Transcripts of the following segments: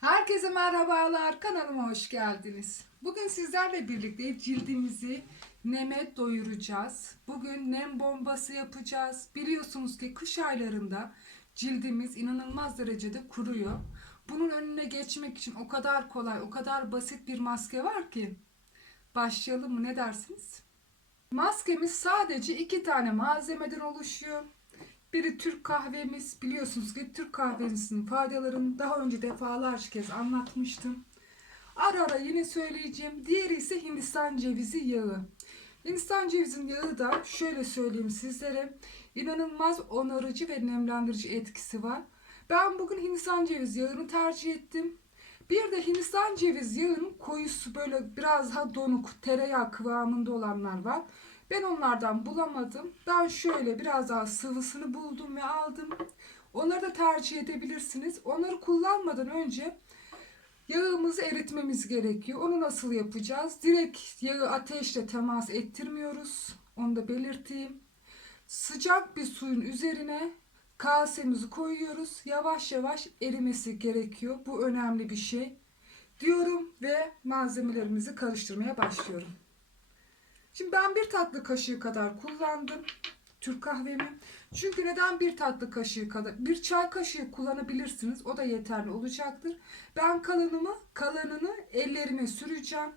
Herkese merhabalar, kanalıma hoş geldiniz. Bugün sizlerle birlikte cildimizi neme doyuracağız. Bugün nem bombası yapacağız. Biliyorsunuz ki kış aylarında cildimiz inanılmaz derecede kuruyor. Bunun önüne geçmek için o kadar kolay, o kadar basit bir maske var ki. Başlayalım mı ne dersiniz? Maskemiz sadece iki tane malzemeden oluşuyor. Biri Türk kahvemiz. Biliyorsunuz ki Türk kahvemizin faydalarını daha önce defalarca kez anlatmıştım. Ara ara yine söyleyeceğim. Diğeri ise Hindistan cevizi yağı. Hindistan cevizin yağı da şöyle söyleyeyim sizlere. inanılmaz onarıcı ve nemlendirici etkisi var. Ben bugün Hindistan ceviz yağını tercih ettim. Bir de Hindistan ceviz yağının koyusu böyle biraz daha donuk tereyağı kıvamında olanlar var. Ben onlardan bulamadım. Ben şöyle biraz daha sıvısını buldum ve aldım. Onları da tercih edebilirsiniz. Onları kullanmadan önce yağımızı eritmemiz gerekiyor. Onu nasıl yapacağız? Direkt yağı ateşle temas ettirmiyoruz. Onu da belirteyim. Sıcak bir suyun üzerine kasemizi koyuyoruz. Yavaş yavaş erimesi gerekiyor. Bu önemli bir şey. Diyorum ve malzemelerimizi karıştırmaya başlıyorum. Şimdi ben bir tatlı kaşığı kadar kullandım Türk kahvemi. Çünkü neden bir tatlı kaşığı kadar? Bir çay kaşığı kullanabilirsiniz. O da yeterli olacaktır. Ben kalanımı, kalanını ellerime süreceğim.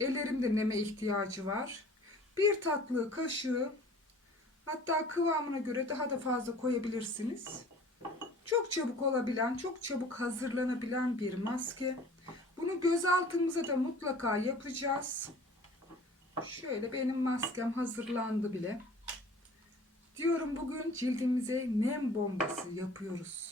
Ellerimde neme ihtiyacı var. Bir tatlı kaşığı hatta kıvamına göre daha da fazla koyabilirsiniz. Çok çabuk olabilen, çok çabuk hazırlanabilen bir maske. Bunu göz altımıza da mutlaka yapacağız. Şöyle benim maskem hazırlandı bile. Diyorum bugün cildimize nem bombası yapıyoruz.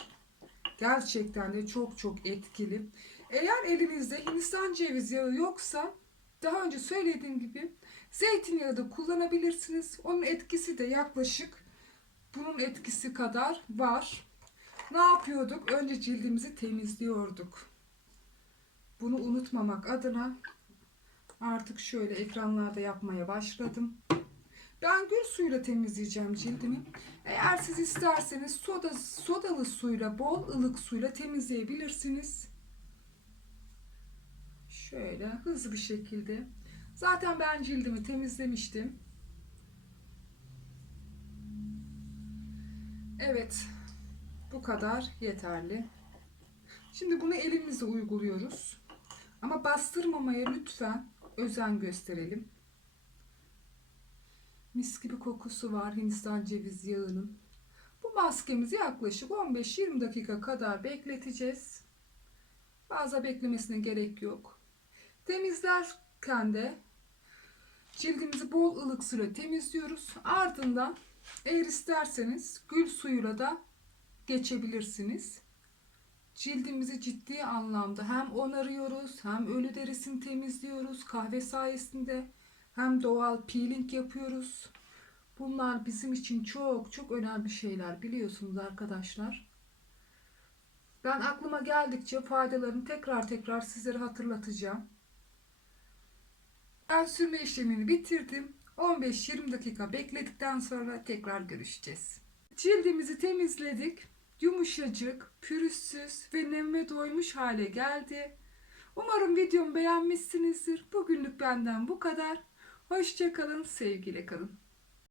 Gerçekten de çok çok etkili. Eğer elinizde Hindistan ceviz yağı yoksa daha önce söylediğim gibi zeytinyağı da kullanabilirsiniz. Onun etkisi de yaklaşık bunun etkisi kadar var. Ne yapıyorduk? Önce cildimizi temizliyorduk. Bunu unutmamak adına Artık şöyle ekranlarda yapmaya başladım. Ben gül suyuyla temizleyeceğim cildimi. Eğer siz isterseniz soda, sodalı suyla, bol ılık suyla temizleyebilirsiniz. Şöyle hızlı bir şekilde. Zaten ben cildimi temizlemiştim. Evet. Bu kadar yeterli. Şimdi bunu elimizle uyguluyoruz. Ama bastırmamaya lütfen özen gösterelim. Mis gibi kokusu var Hindistan ceviz yağının. Bu maskemizi yaklaşık 15-20 dakika kadar bekleteceğiz. Fazla beklemesine gerek yok. Temizlerken de cildimizi bol ılık suyla temizliyoruz. Ardından eğer isterseniz gül suyuyla da geçebilirsiniz cildimizi ciddi anlamda hem onarıyoruz hem ölü derisini temizliyoruz kahve sayesinde hem doğal peeling yapıyoruz. Bunlar bizim için çok çok önemli şeyler biliyorsunuz arkadaşlar. Ben aklıma geldikçe faydalarını tekrar tekrar sizlere hatırlatacağım. Ben sürme işlemini bitirdim. 15-20 dakika bekledikten sonra tekrar görüşeceğiz. Cildimizi temizledik yumuşacık, pürüzsüz ve neme doymuş hale geldi. Umarım videomu beğenmişsinizdir. Bugünlük benden bu kadar. Hoşçakalın, sevgiyle kalın.